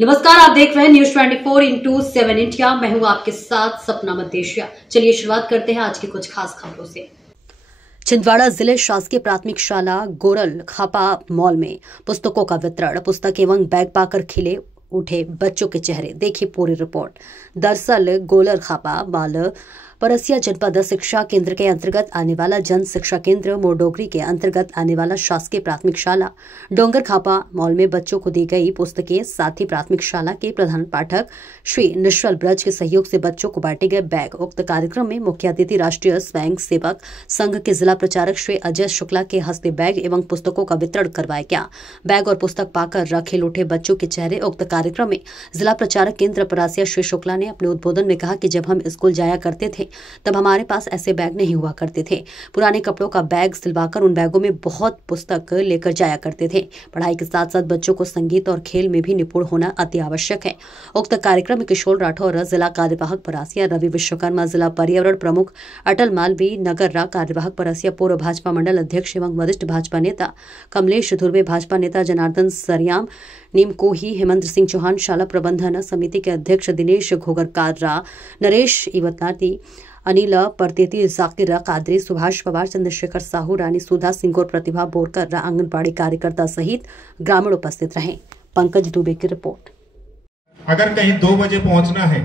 नमस्कार, आप देख रहे हैं न्यूज 24x7 इंडिया। मैं हूं आपके साथ सपना मदेशिया। चलिए शुरुआत करते हैं आज की कुछ खास खबरों से। छिंदवाड़ा जिले शासकीय प्राथमिक शाला गोरल खापा मॉल में पुस्तकों का वितरण, पुस्तक एवं बैग पाकर खिले उठे बच्चों के चेहरे। देखिए पूरी रिपोर्ट। दरअसल गोलर खापा बाल परसिया जनपद शिक्षा केंद्र के अंतर्गत आने वाला जन शिक्षा केंद्र मोरडोगरी के अंतर्गत आने वाला शासकीय प्राथमिक शाला डोंगर खापा मॉल में बच्चों को दी गई पुस्तकें, साथ ही प्राथमिक शाला के प्रधान पाठक श्री निश्चल ब्रज के सहयोग से बच्चों को बांटे गए बैग। उक्त कार्यक्रम में मुख्य अतिथि राष्ट्रीय स्वयं सेवक संघ के जिला प्रचारक श्री अजय शुक्ला के हस्ते बैग एवं पुस्तकों का वितरण करवाया गया। बैग और पुस्तक पाकर रखेल उठे बच्चों के चेहरे। उक्त कार्यक्रम में जिला प्रचारक केंद्र परासिया श्री शुक्ला ने अपने उद्बोधन में कहा कि जब हम स्कूल जाया करते थे तब हमारे पास ऐसे बैग नहीं हुआ करते थे। पुराने कपड़ों का बैग सिलवाकर उन बैगों में बहुत पुस्तक लेकर जाया करते थे। पढ़ाई के साथ साथ बच्चों को संगीत और खेल में भी निपुण होना अति आवश्यक है। उक्त कार्यक्रम में किशोर राठौर जिला कार्यवाहक परासिया, रवि विश्वकर्मा जिला पर्यावरण प्रमुख, अटल मालवी नगर कार्यवाहक परासिया, पूर्व भाजपा मंडल अध्यक्ष एवं वरिष्ठ भाजपा नेता कमलेश धुर्वे, भाजपा नेता जनार्दन सरियाम, नीमकोही हेमंत सिंह चौहान, शाला प्रबंधन समिति के अध्यक्ष दिनेश घोगरकारा, नरेश इवतनाती, अनिल परतेती, जाकिर कादरी, सुभाष पवार, चंद्रशेखर साहू, रानी सुधा सिंह और प्रतिभा बोरकर आंगनबाड़ी कार्यकर्ता सहित ग्रामीण उपस्थित रहे। पंकज दुबे की रिपोर्ट। अगर कहीं 2 बजे पहुंचना है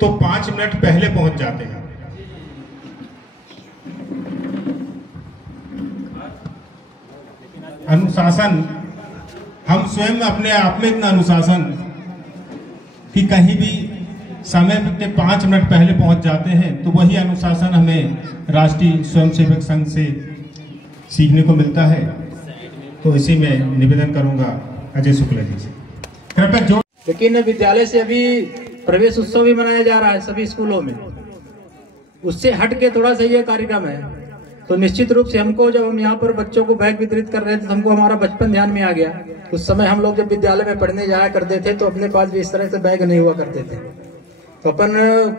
तो 5 मिनट पहले पहुंच जाते हैं। अनुशासन, हम स्वयं अपने आप में इतना अनुशासन कि कहीं भी समय पे 5 मिनट पहले पहुंच जाते हैं, तो वही अनुशासन हमें राष्ट्रीय स्वयंसेवक संघ से सीखने को मिलता है। तो इसी में निवेदन करूंगा अजय शुक्ला जी से, कृपया जो। लेकिन विद्यालय से अभी प्रवेश उत्सव भी मनाया जा रहा है सभी स्कूलों में, उससे हट के थोड़ा सा ये कार्यक्रम है। तो निश्चित रूप से हमको, जब हम यहाँ पर बच्चों को बैग वितरित कर रहे थे, तो हमको हमारा बचपन ध्यान में आ गया। उस समय हम लोग जब विद्यालय में पढ़ने जाया करते थे तो अपने पास भी इस तरह से बैग नहीं हुआ करते थे। तो अपन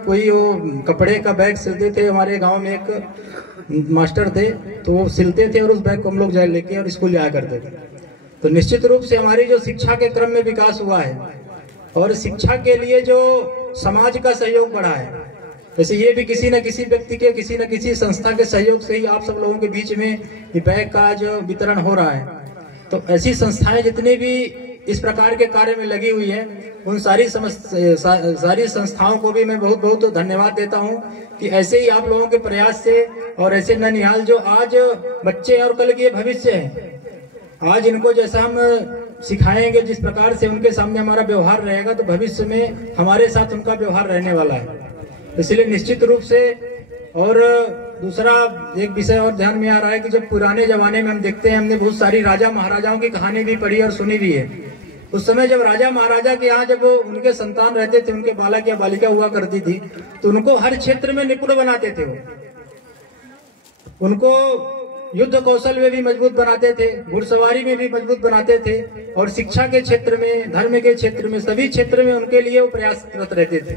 कोई वो कपड़े का बैग सिलते थे। हमारे गांव में एक मास्टर थे, तो वो सिलते थे और उस बैग को हम लोग जाए लेके और स्कूल जाया करते थे। तो निश्चित रूप से हमारी जो शिक्षा के क्रम में विकास हुआ है और शिक्षा के लिए जो समाज का सहयोग बढ़ा है, जैसे ये भी किसी न किसी व्यक्ति के, किसी न किसी संस्था के सहयोग से ही आप सब लोगों के बीच में ये बैग का जो वितरण हो रहा है। तो ऐसी संस्थाएं जितनी भी इस प्रकार के कार्य में लगी हुई है, उन सारी संस्थाओं को भी मैं बहुत बहुत धन्यवाद देता हूं कि ऐसे ही आप लोगों के प्रयास से और ऐसे ननिहाल जो आज बच्चे और कल के भविष्य हैं, आज इनको जैसा हम सिखाएंगे, जिस प्रकार से उनके सामने हमारा व्यवहार रहेगा, तो भविष्य में हमारे साथ उनका व्यवहार रहने वाला है। इसलिए निश्चित रूप से। और दूसरा एक विषय और ध्यान में आ रहा है कि जब पुराने जमाने में हम देखते हैं, हमने बहुत सारी राजा महाराजाओं की कहानी भी पढ़ी और सुनी भी है। उस समय जब राजा महाराजा के यहाँ जब उनके संतान रहते थे, उनके बालक या बालिका हुआ करती थी, तो उनको हर क्षेत्र में निपुण बनाते थे। उनको युद्ध कौशल में भी मजबूत बनाते थे, घुड़सवारी में भी मजबूत बनाते थे, और शिक्षा के क्षेत्र में, धर्म के क्षेत्र में, सभी क्षेत्र में उनके लिए वो प्रयासरत रहते थे।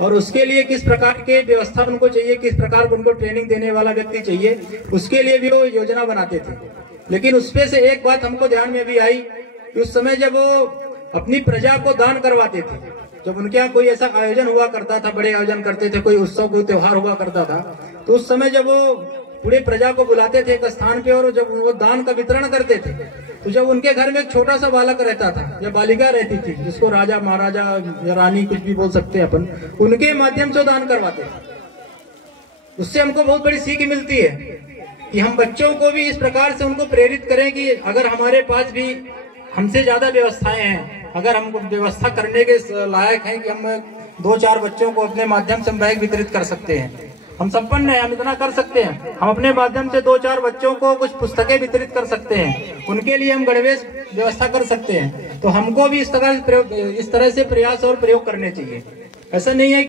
और उसके लिए किस प्रकार के व्यवस्था उनको चाहिए, किस प्रकार उनको ट्रेनिंग देने वाला व्यक्ति चाहिए, उसके लिए भी वो योजना बनाते थे। लेकिन उसमें से एक बात हमको ध्यान में भी आई कि उस समय जब वो अपनी प्रजा को दान करवाते थे, जब उनके यहाँ कोई ऐसा आयोजन हुआ करता था, बड़े आयोजन करते थे, कोई उत्सव, कोई त्योहार हुआ करता था, तो उस समय जब वो पूरे प्रजा को बुलाते थे एक स्थान पे और जब वो दान का वितरण करते थे, तो जब उनके घर में एक छोटा सा बालक रहता था या बालिका रहती थी, जिसको राजा महाराजा या रानी कुछ भी बोल सकते हैं अपन, उनके माध्यम से दान करवाते थे। उससे हमको बहुत बड़ी सीख मिलती है कि हम बच्चों को भी इस प्रकार से उनको प्रेरित करें कि अगर हमारे पास भी हमसे ज्यादा व्यवस्थाएं हैं, अगर हम व्यवस्था करने के लायक हैं कि हम 2-4 बच्चों को अपने माध्यम से हम बैग वितरित कर सकते हैं, हम संपन्न हैं, हम इतना कर सकते हैं, हम अपने माध्यम से 2-4 बच्चों को कुछ पुस्तकें वितरित कर सकते हैं, उनके लिए हम गणवेश व्यवस्था कर सकते हैं, तो हमको भी इस तरह से प्रयास और प्रयोग करने चाहिए। ऐसा नहीं है